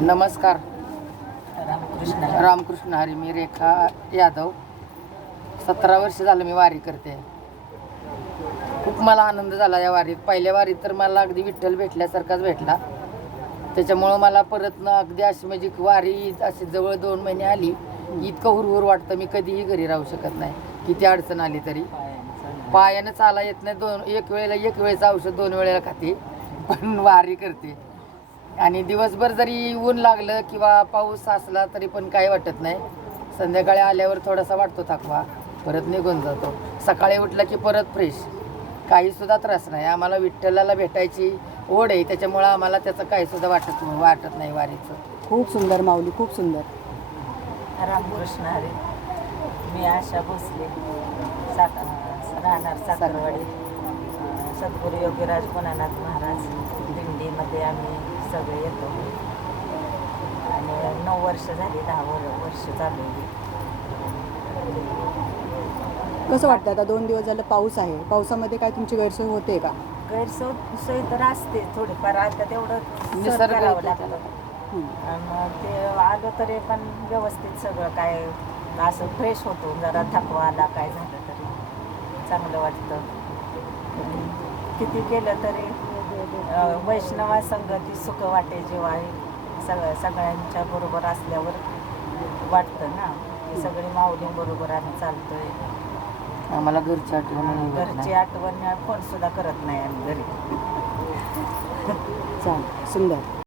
नमस्कार. रामकृष्ण. रामकृष्ण हरी मी रेखा यादव. सतरा वर्ष झालं मी वारी करते. खूप मला आनंद झाला या वारीत. पहिल्या वारीत तर मला अगदी विठ्ठल भेटल्यासारखाच भेटला. त्याच्यामुळं मला परत ना अगदी अशी म्हणजे वारी अशी जवळ दोन महिने आली. इतकं हुरहुर वाटतं मी कधीही घरी राहू शकत नाही. किती अडचण आली तरी. पायानं चाला येत नाही दोन एक वेळेला एक वेळेचं औषध दोन वेळेला खाते. पण वारी करते. आणि दिवसभर जरी ऊन लागलं किंवा पाऊस असला तरी पण काही वाटत नाही. संध्याकाळी आल्यावर थोडासा वाटतो थकवा. परत निघून जातो. सकाळी उठला की परत फ्रेश काहीसुद्धा त्रास नाही. आम्हाला विठ्ठलाला भेटायची ओढ आहे. त्याच्यामुळं आम्हाला त्याचं काहीसुद्धा वाटत वाटत नाही वारीचं. खूप सुंदर माऊली खूप सुंदर. रामकृष्ण हरी. मी आशा भोसले. सात राहणार साखरवाडी. सद्गुरू योगीराज गुणानाथ महाराज. दिंडीमध्ये आम्ही सगळे येतो. आणि नऊ वर्ष झाली दहा वर वर्ष चालू आहे. कसं वाटतं आता दोन दिवस झालं पाऊस आहे. पावसामध्ये काय तुमची गैरसोय होते का? गैरसोय सोय तर असते थोडीफार. आता तेवढं निसर्ग करावं लागतं. आणि ते आलो तरी पण व्यवस्थित सगळं काय असं फ्रेश होतो. जरा थकवा आला काय झालं तरी चांगलं वाटतं. किती केलं तरी वैष्णवा संगती सुख वाटे जेव्हा सगळ्या सगळ्यांच्या बरोबर असल्यावर वाटतं ना. की सगळी माऊलींबरोबर आम्ही चालतोय. आम्हाला घरची आठवण घरची. आठवण फोन सुद्धा करत नाही आम्ही घरी. चालेल सुंदर.